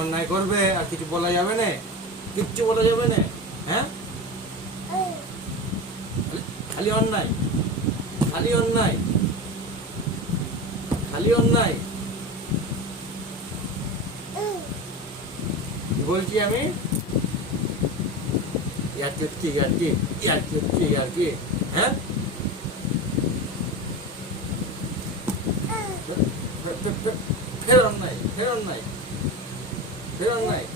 অন্যায় করবে আর কিছু বলা যাবে না, কিচ্ছু বলা যাবে না। হ্যাঁ, খালি অন্যায়, খালি অন্যায়, খালি অন্যায়। কি বলছি আমি? ইয়ার কি ইয়ার কি ইয়ার কি ইয়ার কি? হ্যাঁ, ফের অন্যায়, ফের অন্যায়, ফের অন্যায়।